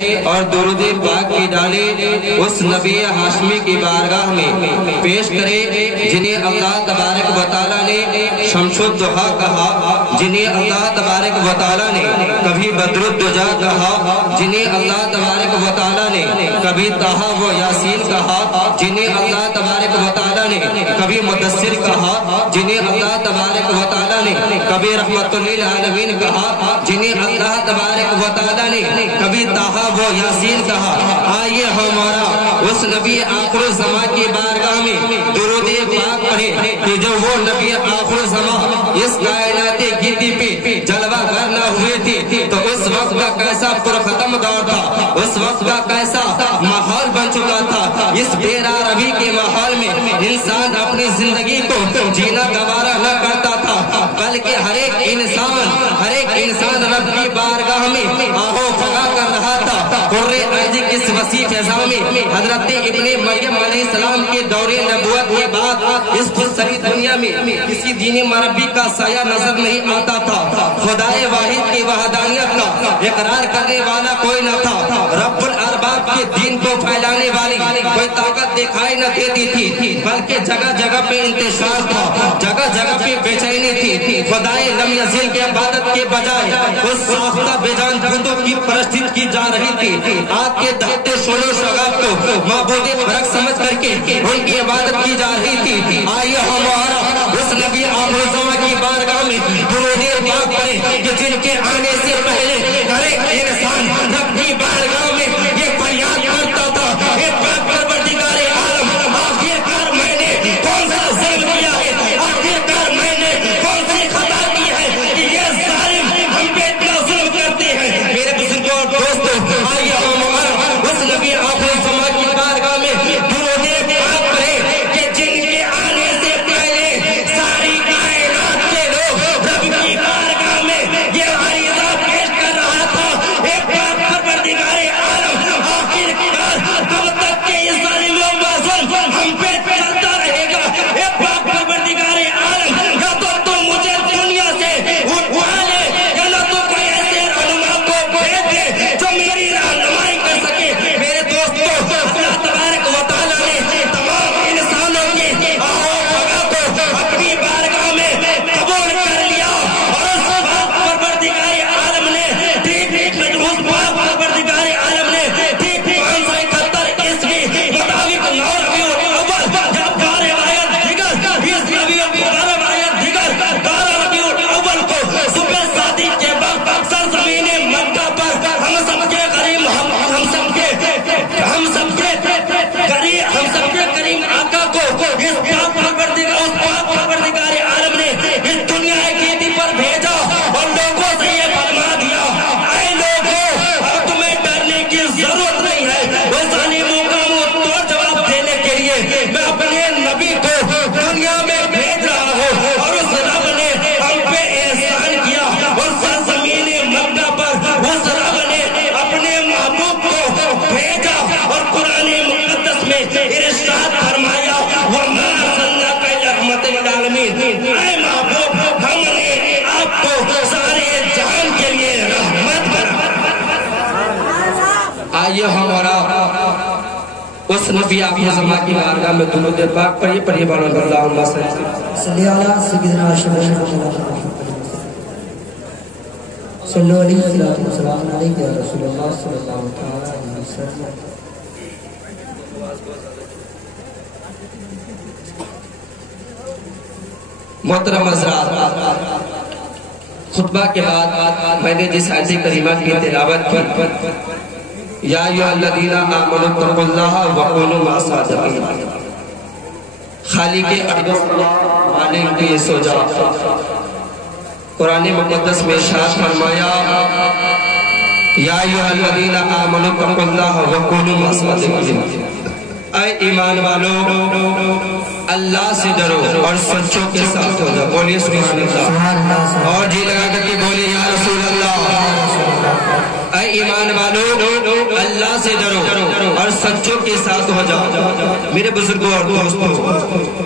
اور درود پاک کی ڈالے اس نبی ہاشمی کی بارگاہ میں پیش کرے جنہیں اللہ تبارک و تعالیٰ نے شمس الضحیٰ کہا، جنہیں اللہ تبارک و تعالیٰ نے کبھی بدر الدجا کہا، جنہیں اللہ تبارک و تعالیٰ نے کبھی طٰہٰ و یاسین کہا، جنہیں اللہ تبارک و تعالیٰ نے کبھی مدثر کہا، جنہیں اللہ تبارک و تعالیٰ نے کبھی رحمت للعالمین کہا، جنہیں اللہ تبارک و تعالیٰ نے کبھی طٰہٰ وہ یاسین کہا۔ آئیے ہمارا اس نبی آخر الزمان کی بارگاہ میں درود پاک پڑھے کہ جو وہ نبی آخر الزمان اس کائنات گیتی پہ جلوہ گر نہ ہوئے تھے تو اس وقت کا کیسا پرختم دور تھا، اس وقت کا کیسا ماحول بن چکا تھا۔ اس بے ربی کے ماحول میں انسان اپنی زندگی کو جینا گوارا نہ کرتا تھا، بلکہ ہر ایک انسان رب کی بارگاہ میں آہو فغا کر رہا تھا۔ قرے ارض کس وسیع فضا میں حضرت ابن مریم علیہ السلام کے دور نبوت کے بعد اس خودسری دنیا میں کسی دینی مربی کا سایہ نظر نہیں آتا تھا۔ خدائے واحد کی وحدانیت کا اقرار کرنے والا کوئی نہ تھا۔ رب الارباب کے دین کو پھیلانے والی کوئی طاقت دکھائی نہ دیتی تھی، بلکہ جگہ جگہ پہ انتشار تھا، جگہ جگہ پہ بے چینی تھی۔ خدائے لم یزل کے عبادت کے بجائے اس ساختہ بے جان بتوں کی پرستی کی جا رہی تھی۔ آگ کے دہتے شعلہ و شغاف کو معبود برق سمجھ کر کے ان کی عبادت کی جا رہی تھی۔ آئیے ہمارا اس نبی آخر الزمان کی بارگاہ میں درود پاک پڑھیں کہ جن کے آنے سے پہلے ہر ایک انسان رب کی بارگاہ میں یہ فریاد کرتا تھا، اے پاک پروردگار عالم، آخرکار میں نے کون سا ظلم کیا ہے، آخرکار میں نے کون سی خطا کی ہے کہ یہ ظالم ہم پہ اتنا ظلم کرتے ہیں۔ میرے بزرگوں اور دوستوں، آئیے ہمارا اس نبی آخر الزمان کی بارگاہ میں درود پاک پڑھیں کہ جن کے آنے سے پہلے ساری کائنات کے لوگ رب کی بارگاہ میں یہ عریضہ پیش کر رہا تھا، اے پاک پروردگار عالم، آخرکار کب تک کہ یہ ظالموں کا ظلم ہم پہ چلتا رہے گا؟ اے پاک پروردگار عالم، یا تو تم مجھے دنیا سے اٹھا لے یا نہ تو کوئی ایسے رہنما کو بھیج دے جو میری رہنمائی کر سکے۔ میرے دوستوں، اللہ تبارک و تعالیٰ نے تمام انسانوں کی آہو فغا کو اپنی بارگاہ میں قبول کر لیا، اور اس پاک پروردگار عالم نے ٹھیک اس پاک پروردگار عالم نے ٹھیک 571 عیسوی مطابق 9 ربیع الاول جب 12 آیت دیگر 20 ربیع الاول آیت دیگر 12 ربیع الاول کو صبح صادق کے وقت سرزمین مکہ پر ہم سب کے کریم آقا کو اس پاک پروردگار عالم نے اس دنیا کی پر بھیجا اور لوگوں سے یہ فرما دیا، اے لوگوں، اب تمہیں ڈرنے کی ضرورت نہیں ہے۔ وہ ظالموں کا منہ توڑ جواب دینے کے لیے میں اپنے نبی کو دنیا میں بھیج رہا ہوں، اور اس رب نے ہم پہ احسان کیا اور سرزمین مکہ پر اس رب نے اپنے محبوب کو بھیجا اور قرآن مقدس میں ارشاد فرمایا، وَمَا أَرْسَلْنَاكَ إِلَّا رَحْمَةً لِّلْعَالَمِينَ۔ اے محبوب، ہم نے آپ کو سارے جہان کے لیے رحمت بنا۔ آئیے ہمارا اس نبی آخر الزمان کی بارگاہ میں درود پاک پڑھیے بارہ اللہم صلی اللہ سیدنا صلو علیہ وسلم علیہ یا رسول اللہ صلی اللہ علیہ وسلم۔ محترم حضرات، خطبہ کے بعد میں نے جس آیت کریمہ کی تلاوت کی، یا ایھا الذین آمنوا اتقوا اللہ وکونوا مع الصادقین، خالق اقدس مالک کی سوجا، قرآن مقدس میں ارشاد فرمایا، یا ایھا الذین آمنوا اتقوا اللہ وکونوا مع الصادقین، اے ایمان والو اللہ سے ڈرو اور سچوں کے ساتھ ہو جاؤ۔ بولیے سبحان اللہ، اور جی لگا کر کے بولیے یا رسول اللہ۔ اے ایمان والو اللہ سے ڈرو اور سچوں کے ساتھ ہو جاؤ۔ میرے بزرگوں اور دوستوں،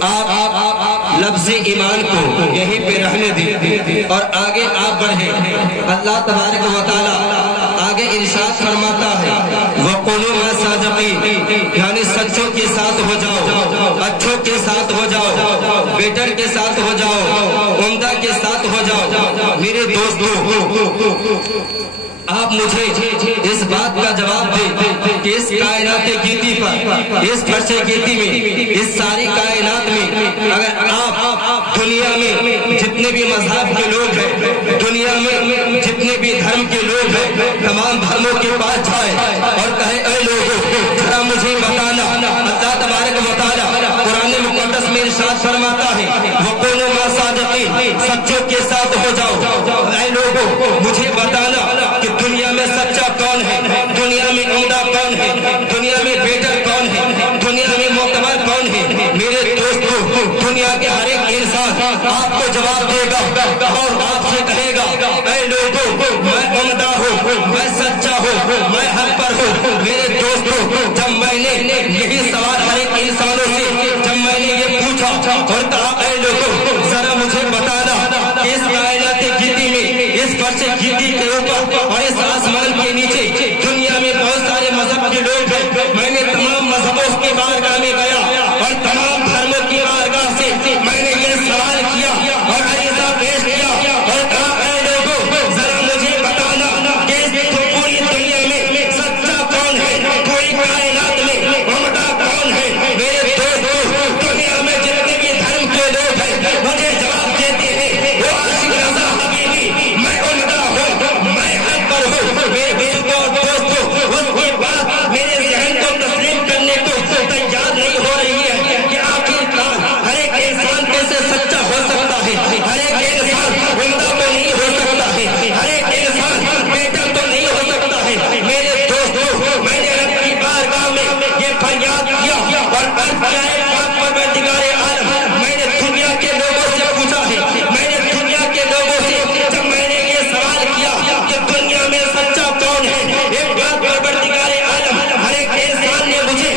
آپ لفظ ایمان کو یہیں پہ رہنے دیں اور آگے آپ بڑھیں۔ اللہ تبارک و تعالیٰ آگے ارشاد فرماتا ہے، دوستو آپ مجھے اس بات کا جواب دیں کہ اس کائنات گیتی پر، اس فرش گیتی میں، اس ساری کائنات میں اگر آپ دنیا میں جتنے بھی مذہب کے لوگ ہیں، دنیا میں جتنے بھی دھرم کے لوگ ہیں، تمام دھرموں کے پاس جائیں اور کہیں اے لوگوں ذرا مجھے بتانا، اللہ تبارک و تعالی قرآن مقدس میں ارشاد فرماتا ہے وَقُولُوا مَعَ الصَّادِقِينَ، سچوں کے ساتھ ہو جاؤ۔ اے لوگوں مجھے بتانا کہ دنیا میں سچا کون ہے، دنیا میں عمدہ کون ہے، دنیا میں بیٹر کون ہے، دنیا میں معتبر کون ہے۔ میرے دوستو دنیا کے ہر ایک انسان آپ کو جواب دے گا اور آپ سے کہے گا اے لوگوں میں عمدہ ہوں، میں سچا ہوں، میں حق پر ہوں۔ میرے دوستو جب میں نے یہی سوال ہر ایک انسانوں سے جب میں نے یہ پوچھا اور کہا اے لوگوں ذرا مجھے بتانا کہ اس کائنات گیتی میں، اس فرش گیتی کے اوپر اور اس آسمان کے نیچے دنیا میں بہت سارے مذہب کے لوگ ہیں، میں نے تمام مذہبوں کی بارگاہ میں گیا اور تمام دھرموں کی بارگاہ سے میں نے یہ سوال کیا اور عریضہ پیش کیا اور کہا اے لوگوں ذرا مجھے بتانا کہ پوری دنیا میں سچا کون ہے، پوری کائنات میں عمدہ کون ہے۔ میرے دوستو دنیا میں جتنے بھی دھرم کے لوگ ہیں مجھے جواب دیتے ہیں وہ عاشق رضا حبیبی میں عمدہ ہوں، میں حق پر ہوں۔ میرے بزرگوں اور دوستو اس کی بات میرے ذہن کو تسلیم کرنے کو تیار نہیں ہو رہی ہے کہ آخرکار ہر ایک انسان کیسے سچا ہو سکتا ہے، ہر ایک انسان عمدہ تو نہیں ہو سکتا ہے، ہر ایک انسان بیٹر تو نہیں ہو سکتا ہے۔ میرے دوستو میں نے رب کی بارگاہ میں یہ فریاد کیا اور عرض کیا ہے پاک پروردگار عالم میں نے دنیا کے لوگوں سے پوچھا ہے، میں نے دنیا کے لوگوں سے جب میں نے یہ سوال کیا کہ دنیا میں سچا کون ہے، ایک بات پروردگار عالم ہر ایک انسان نے مجھے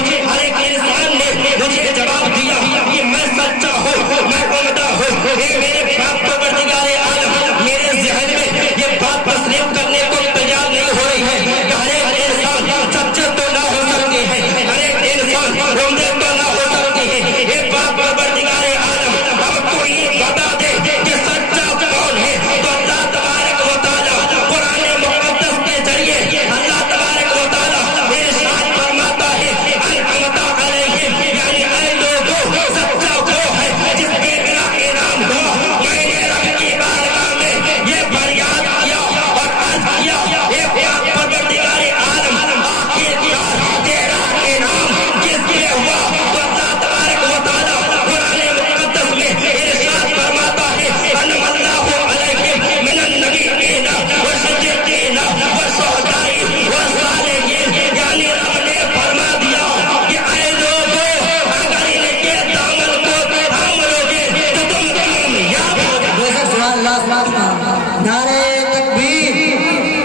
جواب دیا کہ میں سچا ہوں، میں عمدہ ہوں۔ میرے باپ پروردگار عالم میرے ذہن میں یہ بات تسلیم کرنے کو تیار نہیں ہو رہی ہے کہ ہر ایک انسان سچے تو نہ ہو سکتے ہیں، ہر ایک انسان عمدہ تو نہ ہو سکتے ہیں۔ ایک بات پروردگار عالم ہم کو یہ بتا دے کہ سچا کون ہے، تو اللہ تبارک و تعالیٰ قرآن مقدس کے ذریعے اللہ تبارک و تعالیٰ ارشاد فرماتا ہے انعمت علیہم، یعنی اے لوگوں سچا وہ ہے جس پہ میرا انعام ہوا۔ میں نے رب کی بارگاہ میں یہ فریاد کیا اور عرض کیا اے پاک پروردگار عالم آخرکار تیرا انعام جس پہ ہوا تو اللہ تبارک و تعالیٰ قرآن مقدس میں ارشاد فرماتا ہے انعم اللہ علیہم من النبیین والصدیقین والشہداء والصالحین، یعنی رب نے فرما دیا کہ اے لوگوں اگر ان کے دامن کو تھام لوگے تو تم کامیاب ہو جاؤ۔ سبحان اللہ سبحان اللہ، نعرہ تکبیر،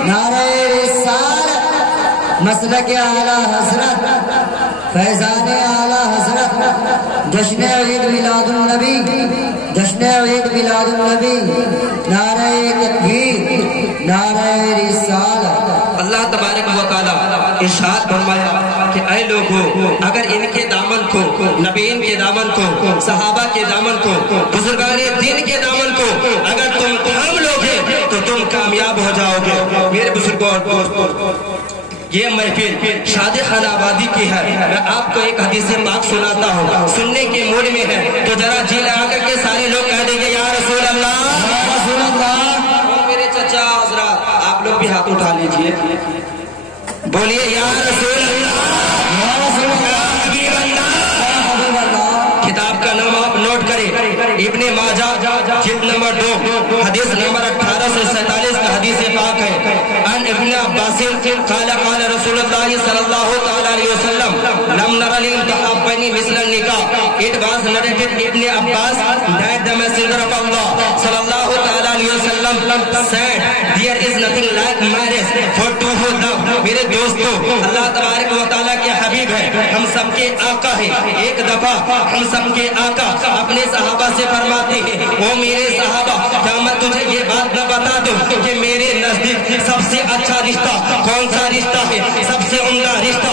نعرہ رسالت، مسلک اعلیٰ حضرت، فیضان اعلیٰ حضرت، جشن عید میلاد النبی، جشن عید میلاد النبی، نعرہ تکبیر، نعرہ رسالت۔ اللہ تبارک و تعالیٰ ارشاد فرمایا کہ اے لوگوں اگر ان کے دامن کو، نبیین کے دامن کو، صحابہ کے دامن کو، بزرگان دین کے دامن کو اگر تم تھام لوگے تو تم کامیاب ہو جاؤ گے۔ میرے بزرگوں اور دوستوں یہ محفل شادی خانہ آبادی کی ہے، میں آپ کو ایک حدیث پاک سناتا ہوں، سننے کے موڈ میں ہے تو ذرا جی لگا کر کے سارے لوگ کہہ دیں گے یا رسول اللہ، یا رسول اللہ۔ اور میرے چچا حضرات آپ لوگ بھی ہاتھ اٹھا لیجئے، بولیے یا رسول اللہ، یا رسول اللہ، حبیب اللہ۔ یا حبیب اللہ۔ کتاب کا نام آپ نوٹ کریں، ابن ماجہ جلد نمبر 2 حدیث نمبر 1847 کا حدیث پاک ہے۔ ان ابن عباس قال قال رسول اللہ صلی اللہ تعالی علیہ وسلم لم نر للمتحابین مثل النکاح۔ It was narrated Ibn Abbas that the messenger of Allah صلی اللہ تعالی علیہ وسلم said there is nothing like marriage for two who love۔ میرے دوستو اللہ تبارک و تعالیٰ کے حبیب ہے، ہم سب کے آقا ہے۔ ایک دفعہ ہم سب کے آقا اپنے صحابہ سے فرماتے ہیں او میرے صحابہ کیا میں تجھے یہ بات نہ بتا دوں کہ میرے نزدیک سب سے اچھا رشتہ کون سا رشتہ ہے، سب سے عمدہ رشتہ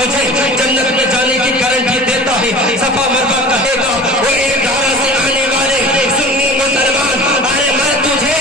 مجھے جنت میں جانے کی گارنٹی دیتا ہے؟ صفا مروا کہے گا وہ ایک دھارا سے آنے والے سنی مسلمان، ارے میں تجھے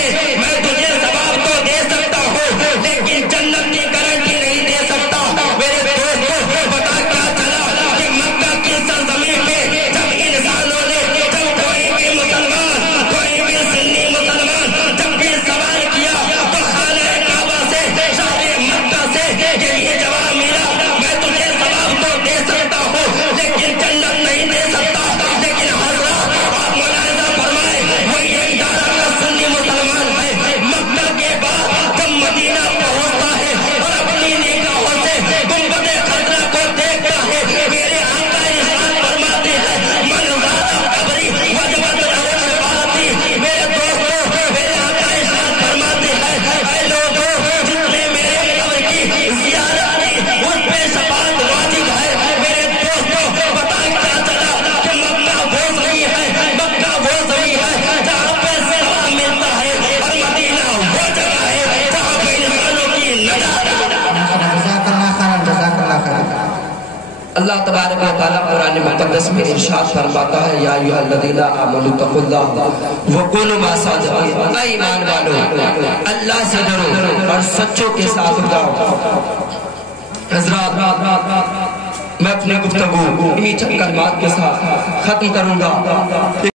ثواب تو دے سکتا ہوں لیکن جنت کی گارنٹی نہیں دے سکتا۔ میرے دوستوں پتا کیا چلا کہ مکہ کی سرزمین پہ جب انسانوں نے، جب کوئی بھی مسلمان، کوئی بھی سنی مسلمان جب بھی سوال کیا تو خانہ کعبہ سے، شہر مکہ سے یہی جواب ملا، میں تجھے ثواب تو دے سکتا ہوں لیکن جنت نہیں دے سکتا۔ لیکن حضرات آپ ملاحظہ فرمائیں، وہ یہ ادارہ کا سنی مسلمان ہے، مکہ کے بعد جب مدینہ پہنچتا ہے اور اپنی نگاہوں سے گنبد خضرا کو دیکھتا ہے، میرے آقا ارشاد فرماتے ہیں من زار قبری وجبت له شفاعتی۔ میرے دوستوں، میرے آقا ارشاد فرماتے ہیں اے لوگوں جس نے میرے قبر کی زیارت کی اس پہ شفاعت واجب ہے۔ میرے دوستوں پتا کیا چلا کہ مکہ وہ زمین ہے، مکہ وہ زمین ہے جہاں پہ ثواب ملتا ہے، اور مدینہ وہ جگہ ہے جہاں پہ انسانوں کی نجات۔ اللہ تبارک و تعالیٰ قرآن مقدس میں ارشاد فرماتا ہے یا ایھا الذین آمنوا اتقوا اللہ وکونوا مع الصادقین، اے ایمان والو اللہ سے ڈرو اور سچوں کے ساتھ رہو۔ حضرات میں اپنی گفتگو انہی چند کلمات کے ساتھ ختم کروں گا۔